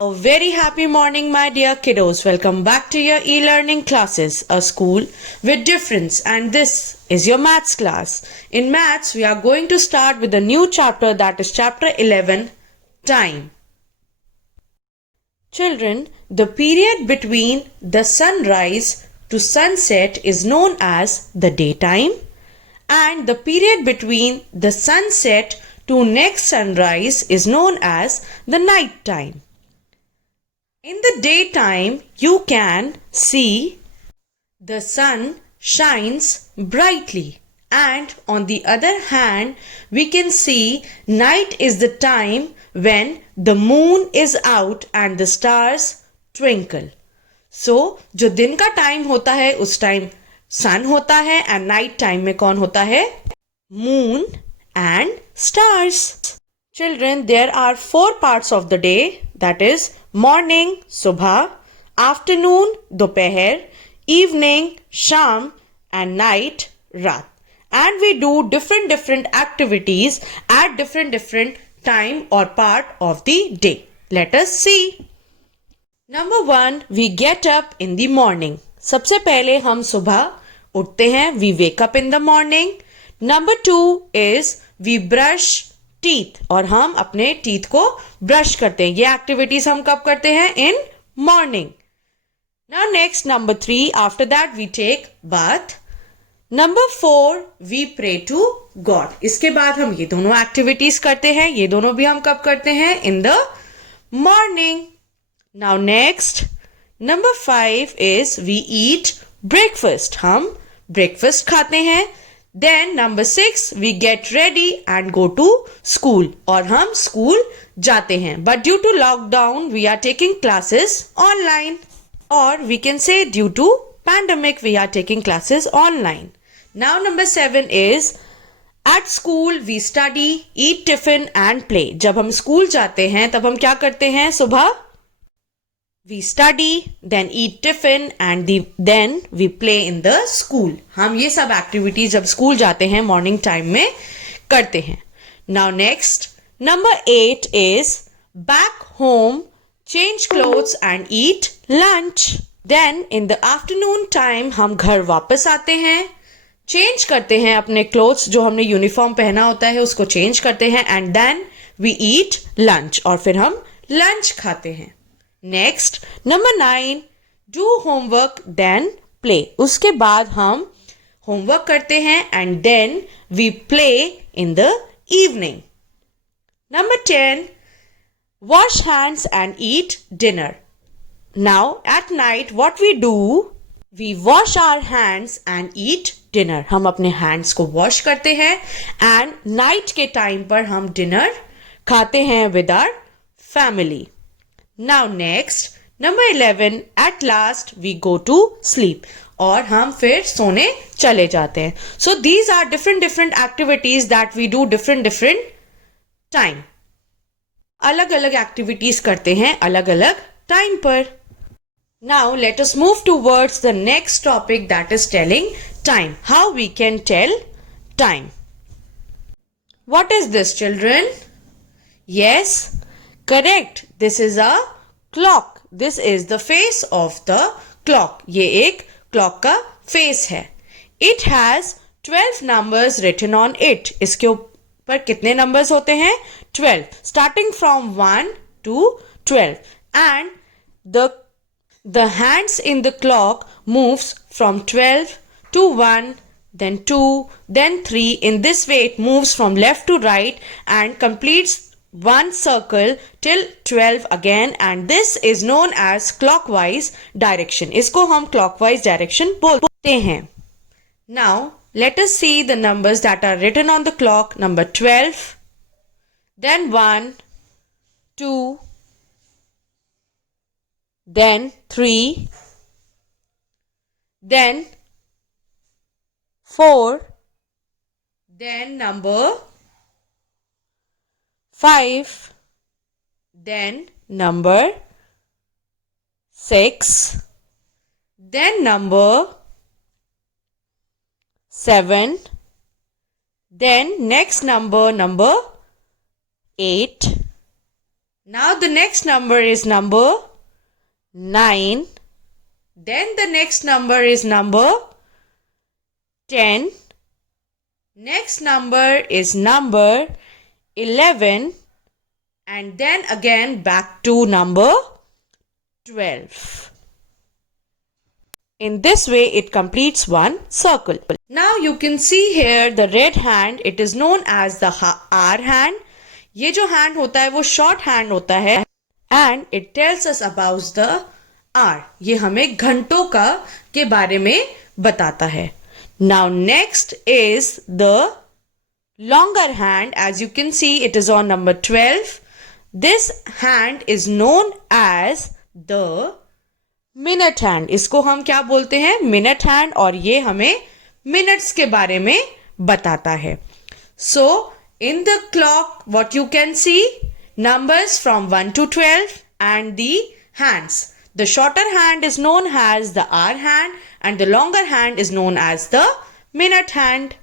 A very happy morning, my dear kiddos. Welcome back to your e-learning classes, a school with difference. And this is your maths class. In maths, we are going to start with a new chapter, that is chapter 11, time. Children, the period between the sunrise to sunset is known as the daytime, and the period between the sunset to next sunrise is known as the night time. In the daytime, you can see the sun shines brightly, and on the other hand, we can see night is the time when the moon is out and the stars twinkle. So, जो दिन का time होता है उस time सन होता है and night time में कौन होता है? Moon and stars. Children, there are 4 parts of the day, that is morning, subha, afternoon, dopeher, evening, sham, and night, raat. And we do different activities at different time or part of the day. Let us see. Number 1, we get up in the morning. सबसे पहले हम सुबह उठते हैं. We wake up in the morning. Number 2 is we brush teeth, और हम अपने teeth को ब्रश करते हैं. ये एक्टिविटीज हम कब करते हैं? In morning. Now next number 3, after that we take bath. Number 4, we pray to God. इसके बाद हम ये दोनों एक्टिविटीज करते हैं. ये दोनों भी हम कब करते हैं? In the morning. Now next number 5 is we eat breakfast. हम ब्रेकफास्ट खाते हैं. Then number 6, we get ready and go to school. और हम school जाते हैं. But due to lockdown, we are taking classes online. Or we can say due to pandemic, we are taking classes online. Now number 7 is, at school we study, eat tiffin and play. जब हम school जाते हैं तब हम क्या करते हैं? सुबह we study, then eat tiffin and then we play in the school. हम ये सब activities जब school जाते हैं morning time में करते हैं. Now next, number 8 is back home, change clothes and eat lunch. Then in the afternoon time हम घर वापस आते हैं, change करते हैं अपने clothes, जो हमने uniform पहना होता है उसको change करते हैं, and then we eat lunch, और फिर हम lunch खाते हैं. Next number 9, do homework then play. उसके बाद हम होमवर्क करते हैं and then we play in the evening. Number 10, wash hands and eat dinner. Now at night what we do, we wash our hands and eat dinner. हम अपने hands को wash करते हैं एंड नाइट के time पर हम dinner खाते हैं with our family. Now next, number 11, at last we go to sleep. और हम फिर सोने चले जाते हैं. So these are different activities that we do different time. अलग अलग activities करते हैं अलग अलग time पर. Now let us move towards the next topic, that is telling time. How we can tell time. What is this, children? Yes, correct. This is a clock. This is the face of the clock. ये एक clock का face है. It has 12 numbers written on it. इसके ऊपर कितने numbers होते हैं? 12. Starting from 1 to 12. And the hands in the clock moves from 12 to 1, then 2, then 3. In this way it moves from left to right and completes one circle till 12 again, and this is known as clockwise direction. इसको हम clockwise direction बोलते हैं. Now let us see the numbers that are written on the clock. Number 12, then 1, 2, then 3, then 4, then number 5, then number 6, then number 7, then next number 8, Now the next number is number 9. Then the next number is number 10. Next number is number 11. And then again back to number 12. In this way it completes one circle. Now you can see here the red hand, it is known as the R hand. ये जो hand होता है वो short hand होता है and it tells us about the hour. ये हमें घंटों का के बारे में बताता है. Now next is the longer hand. As you can see it is on number 12. This hand is known as the minute hand. इसको हम क्या बोलते हैं? Minute hand. और ये हमें minutes के बारे में बताता है. So in the clock what you can see numbers from 1 to 12 and the hands. The shorter hand is known as the hour hand and the longer hand is known as the minute hand.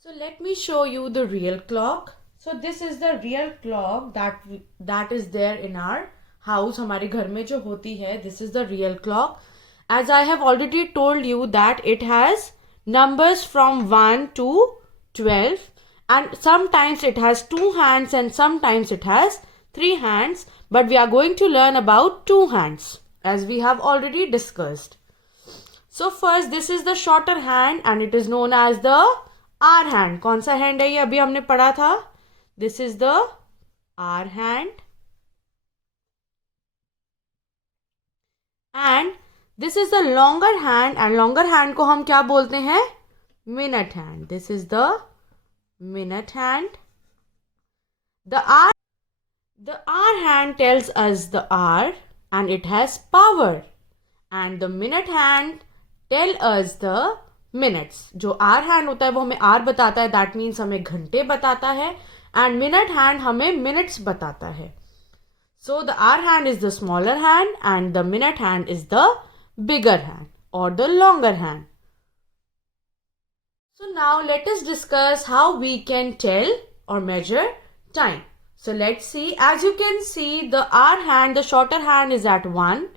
So let me show you the real clock. So this is the real clock that is there in our house. हमारे घर में जो होती है, this is the real clock. As I have already told you that it has numbers from 1 to 12 and sometimes it has 2 hands and sometimes it has 3 hands, but we are going to learn about 2 hands as we have already discussed. So first this is the shorter hand and it is known as the R hand. कौन सा hand है ये? अभी हमने पढ़ा था. This is the R hand and this is the longer hand and longer hand को हम क्या बोलते हैं? Minute hand. This is the minute hand. The R hand tells us the hour and it has power and the minute hand tell us the minutes. जो R hand होता है वो हमें hour बताता है, that means हमें घंटे बताता है, and minute hand हमें minutes बताता है. So the R hand is the smaller hand and the minute hand is the bigger hand or the longer hand. So now let us discuss how we can tell or measure time. So let's see. As you can see, the R hand, the shorter hand is at 1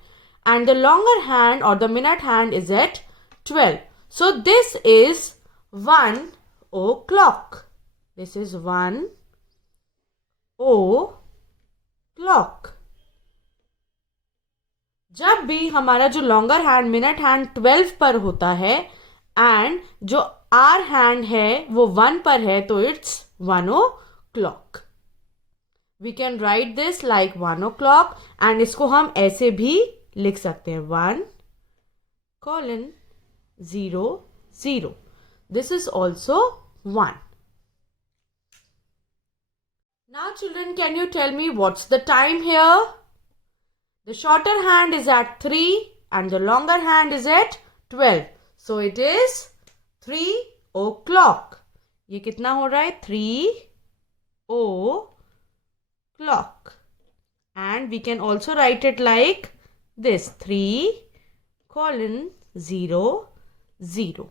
and the longer hand or the minute hand is at 12. So this is 1 o'clock. This is 1 o'clock. जब भी हमारा जो longer hand minute hand 12 पर होता है and जो are hand है वो 1 पर है तो it's 1 o'clock. We can write this like 1 o'clock and इसको हम ऐसे भी लिख सकते हैं 1 colon 0 0. This is also 1. Now children, can you tell me what's the time here? The shorter hand is at 3 and the longer hand is at 12. So it is 3 o'clock. ये कितना हो रहा है? 3 o'clock. And we can also write it like this 3 colon 0 0.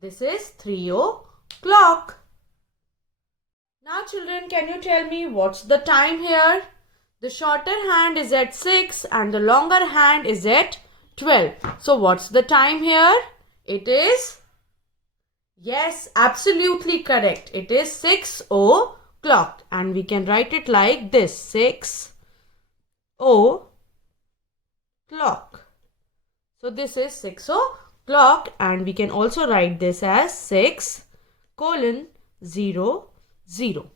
This is 3 o'clock. Now children, can you tell me what's the time here? The shorter hand is at 6 and the longer hand is at 12. So what's the time here? It is, yes, absolutely correct. It is 6 o'clock and we can write it like this 6 o'clock. So this is 6 o'clock and we can also write this as 6 colon 0 0.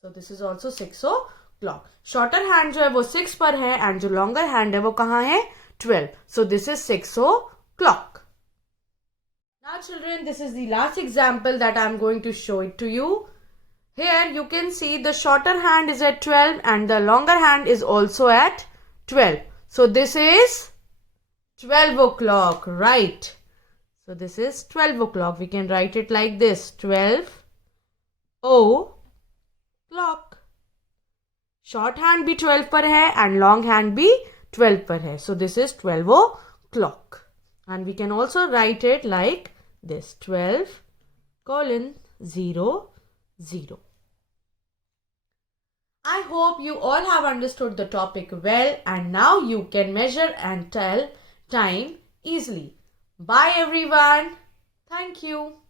So this is also 6 o'clock. Shorter hand जो है वो 6 पर है and जो longer hand है वो कहाँ है? 12. So this is 6 o'clock. Now children, this is the last example that I am going to show it to you. Here you can see the shorter hand is at 12 and the longer hand is also at 12. So this is 12 o'clock, right? So this is 12 o'clock. We can write it like this 12 o'clock. Short hand भी 12 पर है and long hand भी 12 पर है. So this is 12 o'clock. And we can also write it like this 12 colon 0 0. I hope you all have understood the topic well and now you can measure and tell time easily. Bye everyone. Thank you.